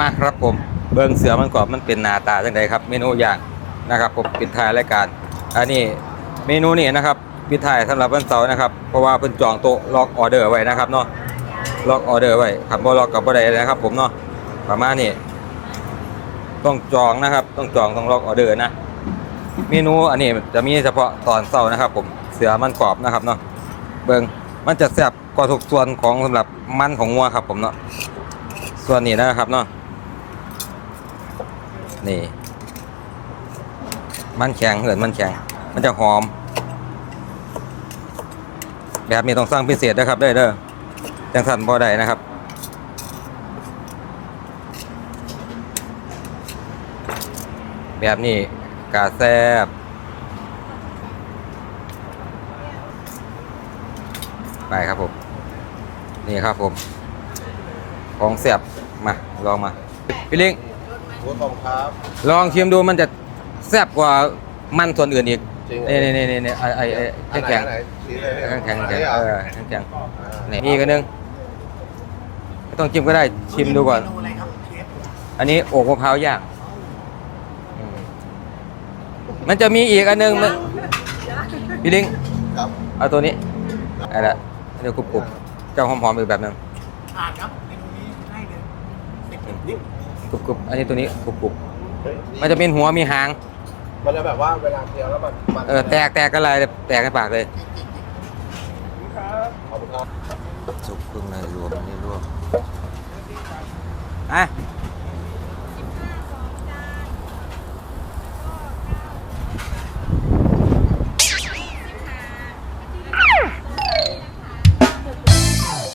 มาครับผมเบิงเสือมันกรอบมันเป็นหน้าตาจังไดครับ เมนูอย่างนะครับผมปิดท้ายรายการ อันนี้เมนูนี่นะครับปิดท้ายสำหรับวันเสาร์นะครับเพราะว่าเพิ่นจองโต๊ะล็อกออเดอร์ไว้นะครับเนาะล็อกออเดอร์ไว้ครับบ่ล็อกกับบ่ได้นะครับ ผมเนาะประมาณนี้ต้องจองนะครับ ต้องจองต้องล็อกออเดอร์นะเมนูอันนี้จะมีเฉพาะตอนเช้านะครับ ผมเสือมันกรอบนะครับเนาะเบิ่งมันจะแซ่บกว่าทุกส่วนของสำหรับมันของงัวครับ ผมเนาะส่วนนี้นะครับเนาะ นี่ มันแข็งเหินมันแข็ง มันจะหอม แบบนี้ต้องสร้างพิเศษนะครับได้เด้อจังสันบ่ได้นะครับแบบนี้กาแซบไปครับผม นี่ครับผม ของแซบมา ลองมาพี่ลิง โอ้ขอบคุณครับ ลองชิมดูมันจะแซ่บกว่ามันส่วนอื่นอีกจริงเหรอ นี่นี่นี่นี่ไอไอไอแข็งแข็งอันไหนอันไหนชี้เลยแข็งแข็งอันแข็งนี้เหรเอออแข็งแข็งอ่านี่มีอีกันนึงไม่ต้องชิมก็ได้ชิมดูก่อนอันนี้โอกมะพร้าวย่างอืมมันจะมีอีกอันนึงมันพี่ลิง ครับเอาตัวนี้อะไรละเดี๋ยวกรุบกรุบเจ้าหอมๆอีกแบบหนึงผ่านครับเมนูนี้ให้เลยสิบสิบดิบ กรุบกรุบอันนี้ตัวนี้กรุบกรุบเฮ้ยมันจะเป็นหัวมีหาง มันจะแบบว่าเวลาเคี้ยวแล้วมันมันเออแตกแตกกันเลยแตกในปากเลยขอบคุณครับสุกครึ่งในรวมนี่รวมอะ